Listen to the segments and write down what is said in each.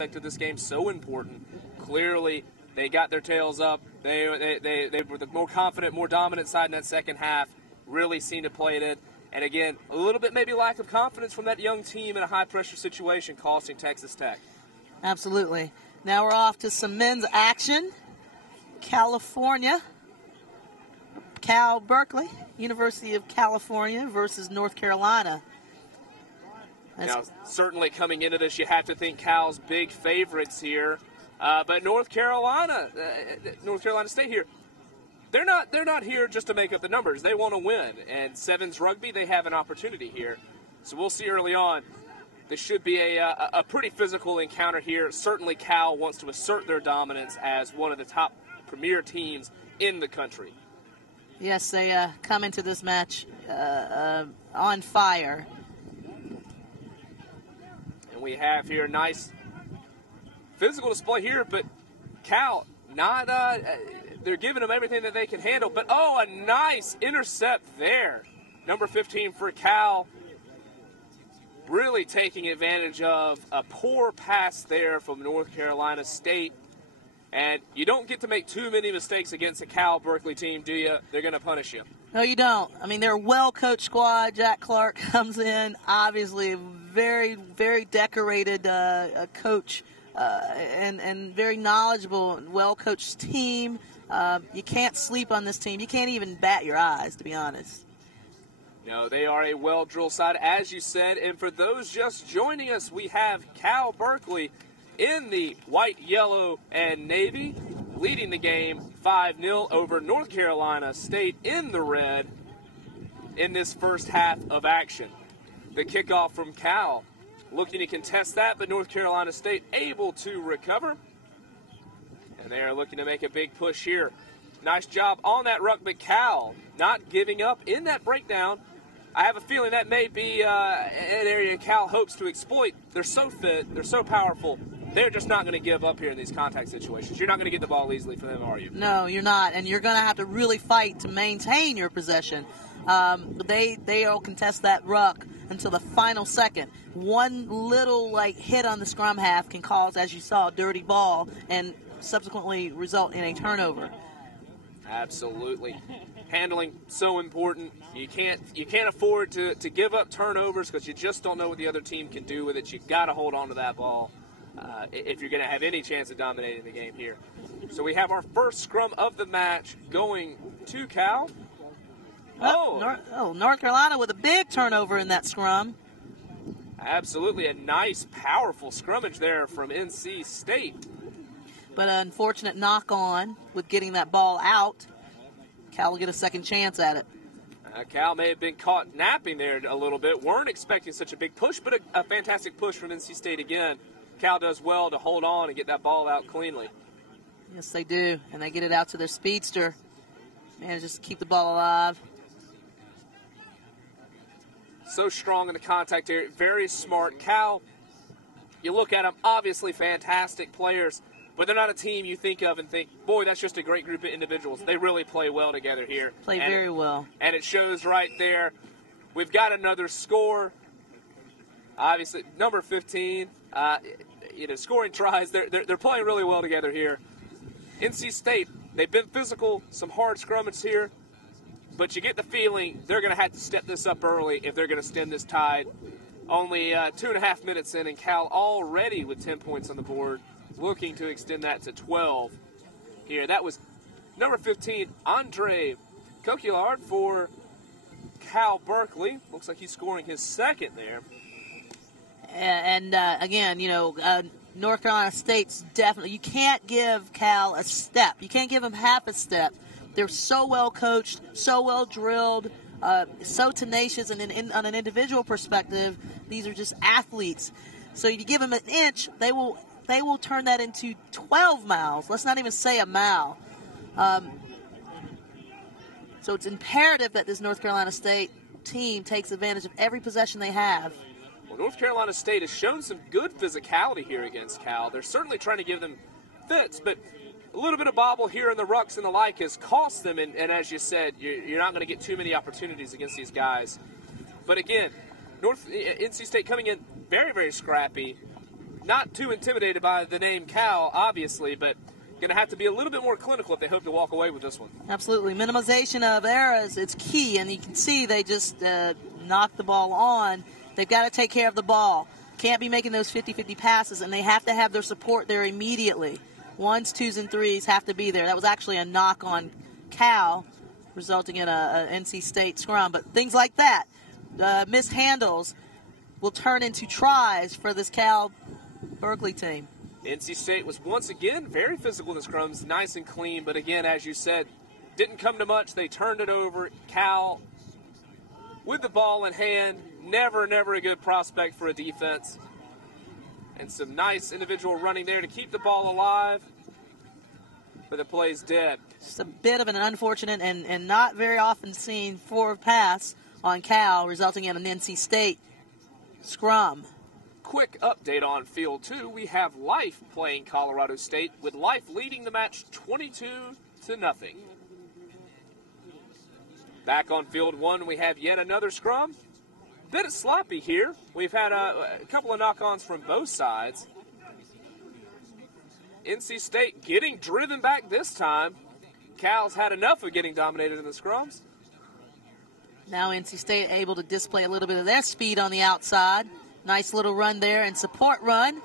of this game so important. Clearly, they got their tails up. They were the more confident, more dominant side in that second half. Really seemed to play it. And again, a little bit maybe lack of confidence from that young team in a high-pressure situation costing Texas Tech. Absolutely. Now we're off to some men's action. California, Cal Berkeley, University of California versus North Carolina. Now, certainly coming into this, you have to think Cal's big favorites here. But North Carolina State here, they're not here just to make up the numbers. They want to win. And Sevens Rugby, they have an opportunity here. So we'll see early on. This should be a pretty physical encounter here. Certainly Cal wants to assert their dominance as one of the top premier teams in the country. Yes, they come into this match on fire. And we have here nice physical display here, but Cal not they're giving them everything that they can handle. But a nice intercept there. Number 15 for Cal, really taking advantage of a poor pass there from North Carolina State. And you don't get to make too many mistakes against a Cal Berkeley team, do you? They're going to punish you. No, you don't. I mean, they're a well-coached squad. Jack Clark comes in, obviously very, very decorated coach and very knowledgeable and well-coached team. You can't sleep on this team. You can't even bat your eyes, to be honest. No, they are a well-drilled side, as you said. And for those just joining us, we have Cal Berkeley in the white, yellow, and navy, leading the game 5-0 over North Carolina State in the red in this first half of action. The kickoff from Cal, looking to contest that, but North Carolina State able to recover. And they are looking to make a big push here. Nice job on that ruck, but Cal not giving up in that breakdown. I have a feeling that may be an area Cal hopes to exploit. They're so fit, they're so powerful. They're just not going to give up here in these contact situations. You're not going to get the ball easily for them, are you? No, you're not, and you're going to have to really fight to maintain your possession. They'll contest that ruck until the final second. One little hit on the scrum half can cause, as you saw, a dirty ball and subsequently result in a turnover. Absolutely. Handling so important. You can't afford to give up turnovers because you just don't know what the other team can do with it. You got to hold on to that ball if you're going to have any chance of dominating the game here. So we have our first scrum of the match going to Cal. North Carolina with a big turnover in that scrum. Absolutely, a nice, powerful scrummage there from NC State. But an unfortunate knock-on with getting that ball out. Cal will get a second chance at it. Cal may have been caught napping there a little bit. Weren't expecting such a big push, but a fantastic push from NC State again. Cal does well to hold on and get that ball out cleanly. Yes, they do, and they get it out to their speedster. Manages to keep the ball alive. So strong in the contact area, very smart. Cal, you look at them, obviously fantastic players, but they're not a team you think of and think, boy, that's just a great group of individuals. They really play well together here. Play very well. And it shows right there. We've got another score. Obviously, number 15, scoring tries. They're playing really well together here. NC State, they've been physical, some hard scrummages here, but you get the feeling they're going to have to step this up early if they're going to stem this tide. Only 2.5 minutes in, and Cal already with 10 points on the board, looking to extend that to 12 here. That was number 15, Andre Coquillard for Cal Berkeley. Looks like he's scoring his second there. And again, North Carolina State's definitely, you can't give Cal a step. You can't give them half a step. They're so well coached, so well drilled, so tenacious, and on an individual perspective, these are just athletes. So if you give them an inch, they will turn that into 12 miles. Let's not even say a mile. So it's imperative that this North Carolina State team takes advantage of every possession they have. Well, North Carolina State has shown some good physicality here against Cal. They're certainly trying to give them fits, but a little bit of bobble here in the rucks and the like has cost them, and as you said, you're not going to get too many opportunities against these guys. But again, NC State coming in very, very scrappy. not too intimidated by the name Cal, obviously, but going to have to be a little bit more clinical if they hope to walk away with this one. Absolutely. Minimization of errors, it's key, and you can see they just knocked the ball on. They've got to take care of the ball. Can't be making those 50-50 passes, and they have to have their support there immediately. 1s, 2s, and 3s have to be there. That was actually a knock on Cal, resulting in a NC State scrum. But things like that, mishandles, will turn into tries for this Cal Berkeley team. NC State was once again very physical in the scrums, nice and clean, but again, as you said, didn't come to much. They turned it over. Cal, with the ball in hand, never a good prospect for a defense. And some nice individual running there to keep the ball alive, but the play's dead. Just a bit of an unfortunate and not very often seen forward pass on Cal, resulting in an NC State scrum. Quick update on Field 2. We have Life playing Colorado State, with Life leading the match 22-0. Back on Field 1, we have yet another scrum. Bit sloppy here. We've had a couple of knock-ons from both sides. NC State getting driven back this time. Cal's had enough of getting dominated in the scrums. Now NC State able to display a little bit of their speed on the outside. Nice little run there and support run.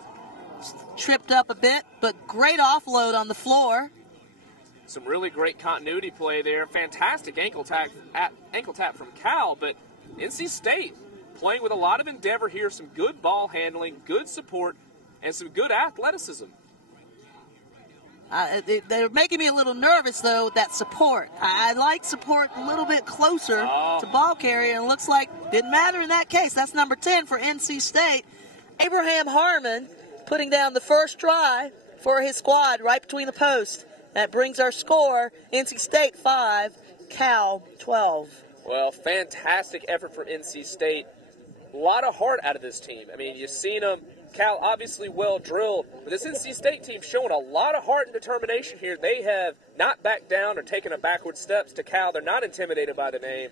Tripped up a bit, but great offload on the floor. Some really great continuity play there. Fantastic ankle tap from Cal, but NC State playing with a lot of endeavor here. Some good ball handling, good support, and some good athleticism. They're making me a little nervous, though, with that support. I like support a little bit closer to ball carrier, and it looks like didn't matter in that case. That's number 10 for NC State. Abraham Harmon putting down the first try for his squad right between the posts. That brings our score, NC State 5, Cal 12. Well, fantastic effort for NC State. A lot of heart out of this team. I mean, you've seen them. Cal obviously well drilled, but this NC State team showing a lot of heart and determination here. They have not backed down or taken a backward steps to Cal. They're not intimidated by the name.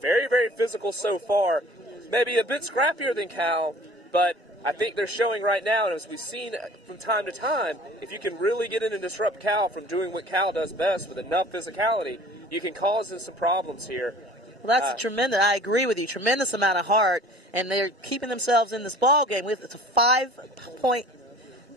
Very physical so far. Maybe a bit scrappier than Cal, but I think they're showing right now, and as we've seen from time to time, if you can really get in and disrupt Cal from doing what Cal does best with enough physicality, you can cause them some problems here. Well, that's tremendous. I agree with you. Tremendous amount of heart, and they're keeping themselves in this ball game. It's a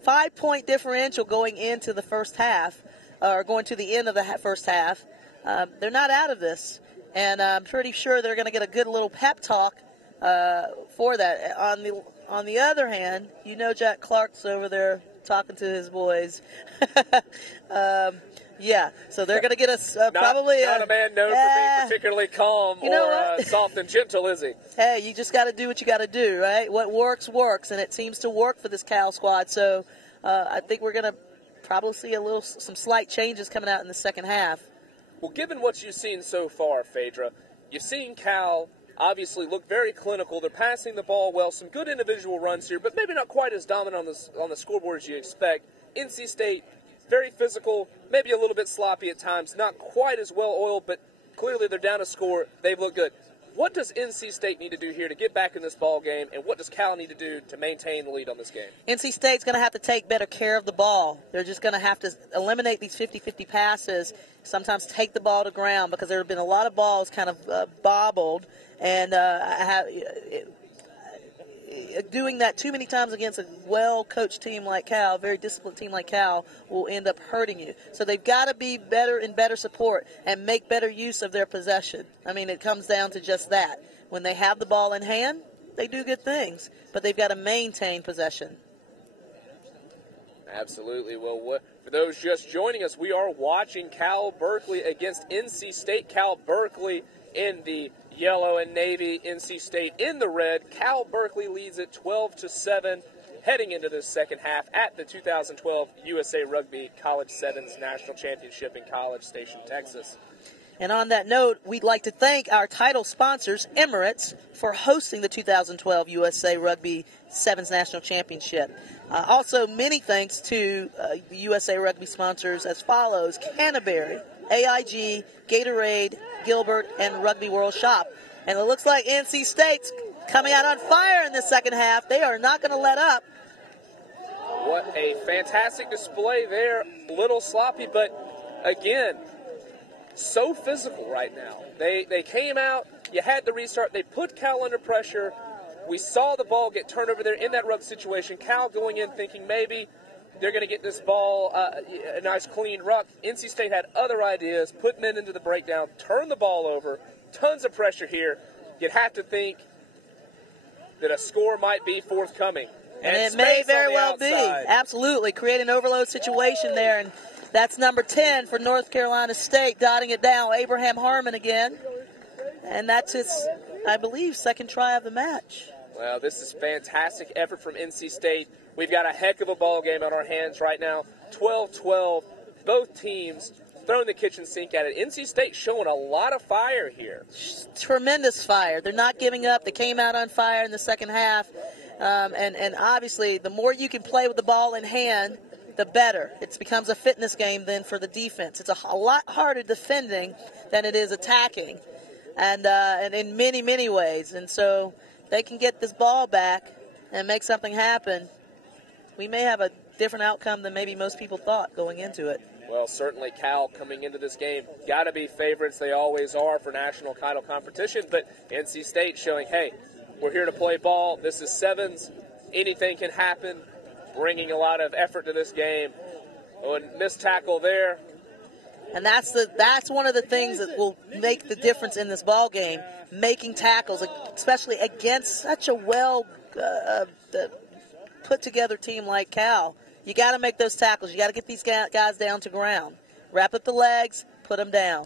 5-point differential going into the first half, or going to the end of the first half. They're not out of this, and I'm pretty sure they're going to get a good little pep talk for that. On the other hand, you know Jack Clark's over there talking to his boys. Yeah, so they're going to get us probably... Not a man known for being particularly calm or soft and gentle, is he? Hey, you just got to do what you got to do, right? What works, and it seems to work for this Cal squad. So I think we're going to probably see some slight changes coming out in the second half. Well, given what you've seen so far, Phaedra, you've seen Cal obviously look very clinical. They're passing the ball well, some good individual runs here, but maybe not quite as dominant on the scoreboard as you expect. NC State, very physical, maybe a little bit sloppy at times, not quite as well oiled, but clearly they're down a score. They've looked good. What does NC State need to do here to get back in this ball game, and what does Cal need to do to maintain the lead on this game? NC State's going to have to take better care of the ball. They're just going to have to eliminate these 50-50 passes, sometimes take the ball to ground, because there have been a lot of balls kind of bobbled, and doing that too many times against a well-coached team like Cal, a very disciplined team like Cal, will end up hurting you. So they've got to be better in better support and make better use of their possession. I mean, it comes down to just that. When they have the ball in hand, they do good things, but they've got to maintain possession. Absolutely. Well, for those just joining us, we are watching Cal Berkeley against NC State. Cal Berkeley in the yellow and navy, NC State in the red. Cal Berkeley leads it 12-7 heading into the second half at the 2012 USA Rugby College Sevens National Championship in College Station, Texas. And on that note, we'd like to thank our title sponsors, Emirates, for hosting the 2012 USA Rugby Sevens National Championship. Also, many thanks to the USA Rugby sponsors as follows: Canterbury, AIG, Gatorade, Gilbert, and Rugby World Shop. And it looks like NC State's coming out on fire in the second half. They are not going to let up. What a fantastic display there. Little sloppy, but again, so physical right now. They came out, you had to restart, they put Cal under pressure. We saw the ball get turned over there in that ruck situation. Cal going in thinking maybe they're going to get this ball a nice clean ruck. NC State had other ideas, put men into the breakdown, turn the ball over, tons of pressure here. You'd have to think that a score might be forthcoming. And it may very well be. Absolutely. Create an overload situation there. And that's number 10 for North Carolina State, dotting it down. Abraham Harmon again. And that's his, I believe, second try of the match. Well, this is fantastic effort from NC State. We've got a heck of a ball game on our hands right now. 12-12. Both teams throwing the kitchen sink at it. NC State showing a lot of fire here. Tremendous fire. They're not giving up. They came out on fire in the second half. And obviously, the more you can play with the ball in hand, the better. It becomes a fitness game then for the defense. It's a lot harder defending than it is attacking, and in many, many ways. And so they can get this ball back and make something happen. We may have a different outcome than maybe most people thought going into it. Well, certainly Cal coming into this game, got to be favorites. They always are for national title competition. But NC State showing, hey, we're here to play ball. This is sevens. Anything can happen. Bringing a lot of effort to this game. Oh, and missed tackle there. And that's one of the things that will make the difference in this ball game. Making tackles, especially against such a well put together team like Cal. You got to make those tackles. You got to get these guys down to ground. Wrap up the legs, put them down.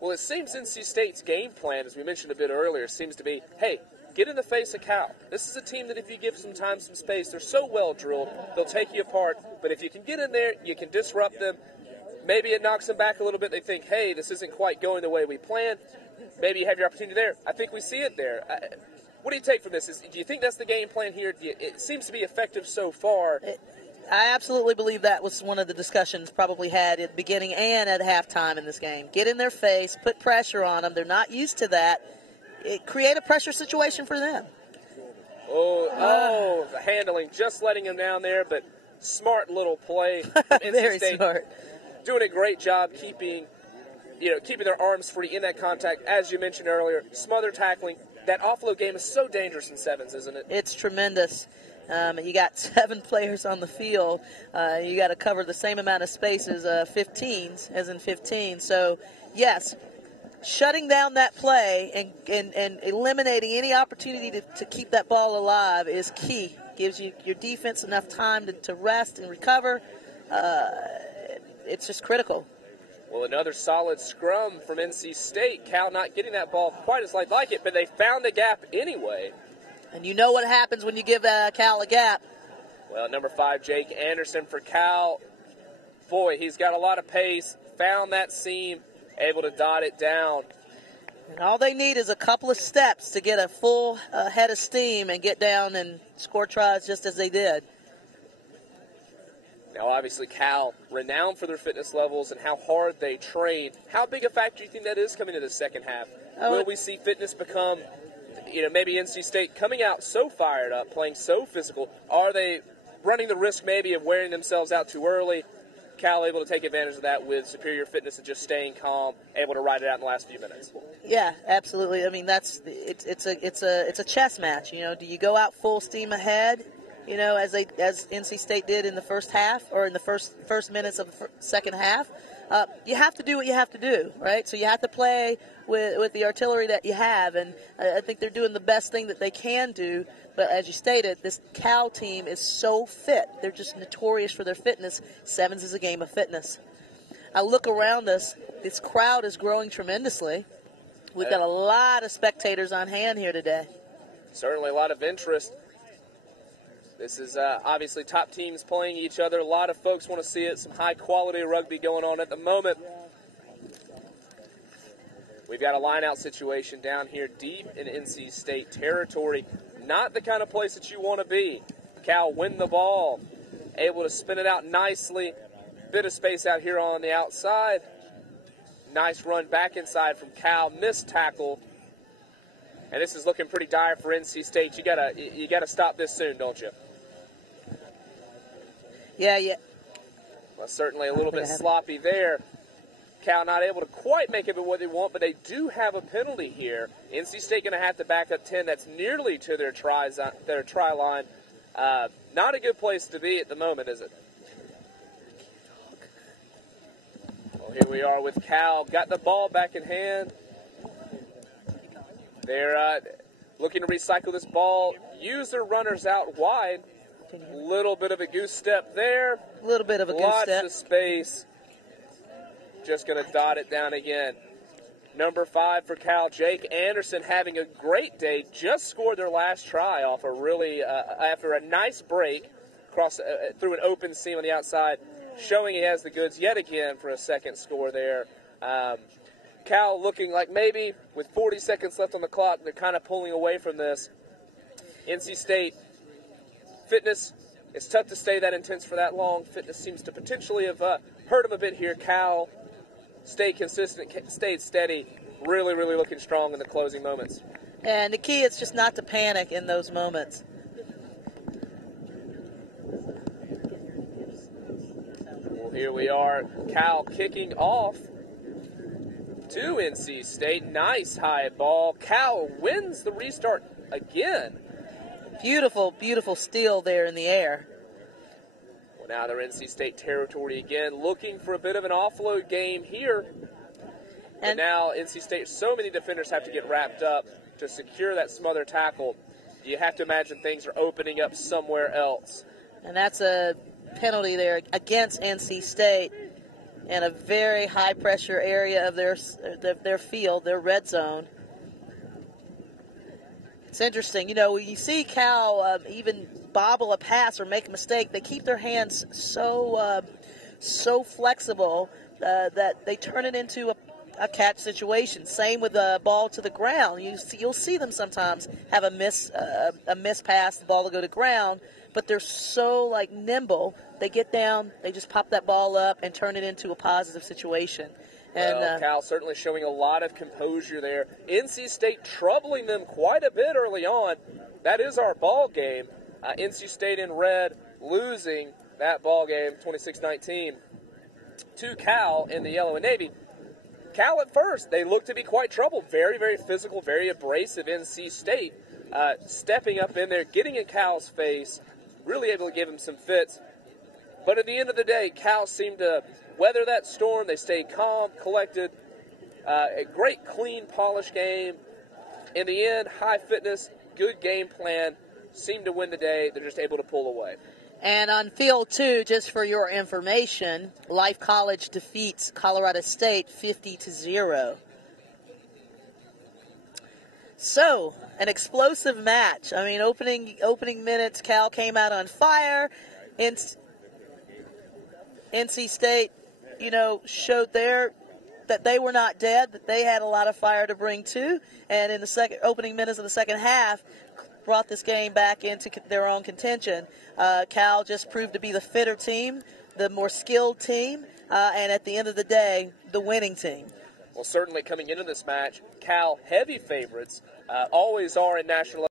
Well, it seems NC State's game plan, as we mentioned a bit earlier, seems to be, hey, get in the face of Cal. This is a team that if you give some time, some space, they're so well drilled, they'll take you apart. But if you can get in there, you can disrupt them. Maybe it knocks them back a little bit. They think, hey, this isn't quite going the way we planned. Maybe you have your opportunity there. I think we see it there. What do you take from this? Do you think that's the game plan here? It seems to be effective so far. I absolutely believe that was one of the discussions probably had at the beginning and at halftime in this game. Get in their face, put pressure on them. They're not used to that. Create a pressure situation for them. The handling, just letting him down there, but smart little play. Very smart. Doing a great job keeping their arms free in that contact. As you mentioned earlier, smother tackling. That offload game is so dangerous in sevens, isn't it? It's tremendous. You got 7 players on the field. You got to cover the same amount of space as 15s, as in 15. So, yes, shutting down that play and eliminating any opportunity to keep that ball alive is key. Gives you your defense enough time to rest and recover. It's just critical. Well, another solid scrum from NC State. Cal not getting that ball quite as like it, but they found the gap anyway. And you know what happens when you give Cal a gap. Well, number 5, Jake Anderson for Cal. Boy, he's got a lot of pace. Found that seam, able to dot it down. And all they need is a couple of steps to get a full head of steam and get down and score tries just as they did. Now, obviously, Cal, renowned for their fitness levels and how hard they train. How big a factor do you think that is coming into the second half? Will we see fitness become, maybe NC State coming out so fired up, playing so physical? Are they running the risk maybe of wearing themselves out too early? Cal able to take advantage of that with superior fitness and just staying calm, able to ride it out in the last few minutes. Yeah, absolutely. I mean, it's a chess match. Do you go out full steam ahead? As NC State did in the first half or in the first minutes of the second half. You have to do what you have to do, right? So you have to play with the artillery that you have, and I think they're doing the best thing that they can do. But as you stated, this Cal team is so fit. They're just notorious for their fitness. Sevens is a game of fitness. I look around us. This crowd is growing tremendously. We've got a lot of spectators on hand here today. Certainly a lot of interest. This is obviously top teams playing each other. A lot of folks want to see it. Some high-quality rugby going on at the moment. We've got a line-out situation down here deep in NC State territory. Not the kind of place that you want to be. Cal win the ball. Able to spin it out nicely. Bit of space out here on the outside. Nice run back inside from Cal. Missed tackle. And this is looking pretty dire for NC State. You gotta stop this soon, don't you? Yeah. Well, certainly a little bit sloppy there. Cal not able to quite make it what they want, but they do have a penalty here. NC State going to have to back up 10. That's nearly to their try line. Not a good place to be at the moment, is it? Well, here we are with Cal. Got the ball back in hand. They're looking to recycle this ball. Use their runners out wide. Little bit of a goose step there. A little bit of a goose step. Lots of space. Just going to dot it down again. Number 5 for Cal, Jake Anderson, having a great day. Just scored their last try off a really after a nice break across through an open seam on the outside, showing he has the goods yet again for a second score there. Cal looking like maybe with 40 seconds left on the clock, they're kind of pulling away from this. NC State fitness, it's tough to stay that intense for that long. Fitness seems to potentially have hurt them a bit here. Cal stayed consistent, stayed steady, really looking strong in the closing moments. And the key is just not to panic in those moments. Well, here we are, Cal kicking off to NC State. Nice high ball. Cal wins the restart again. Beautiful steal there in the air. Well, now they're NC State territory again, looking for a bit of an offload game here. And now NC State, so many defenders have to get wrapped up to secure that smother tackle. You have to imagine things are opening up somewhere else. And that's a penalty there against NC State in a very high-pressure area of their field, their red zone. It's interesting. You know, when you see Cal even bobble a pass or make a mistake, they keep their hands so flexible that they turn it into a catch situation. Same with the ball to the ground. You'll see them sometimes have a miss pass, the ball will go to ground, but they're so nimble. They get down, they just pop that ball up and turn it into a positive situation. Well, Cal certainly showing a lot of composure there. NC State troubling them quite a bit early on. That is our ball game. NC State in red losing that ball game 26-19 to Cal in the yellow and navy. Cal at first, they look to be quite troubled. Very physical, very abrasive NC State. Stepping up in there, getting in Cal's face, really able to give him some fits. But at the end of the day, Cal seemed to weather that storm. They stayed calm, collected. A great, clean, polished game. In the end, high fitness, good game plan. Seemed to win the day. They're just able to pull away. And on field 2, just for your information, Life College defeats Colorado State 50-0. So, an explosive match. I mean, opening minutes, Cal came out on fire. NC State, showed that they were not dead, that they had a lot of fire to bring too. And in the opening minutes of the second half, brought this game back into their own contention. Cal just proved to be the fitter team, the more skilled team, and at the end of the day, the winning team. Well, certainly coming into this match, Cal heavy favorites, always are in national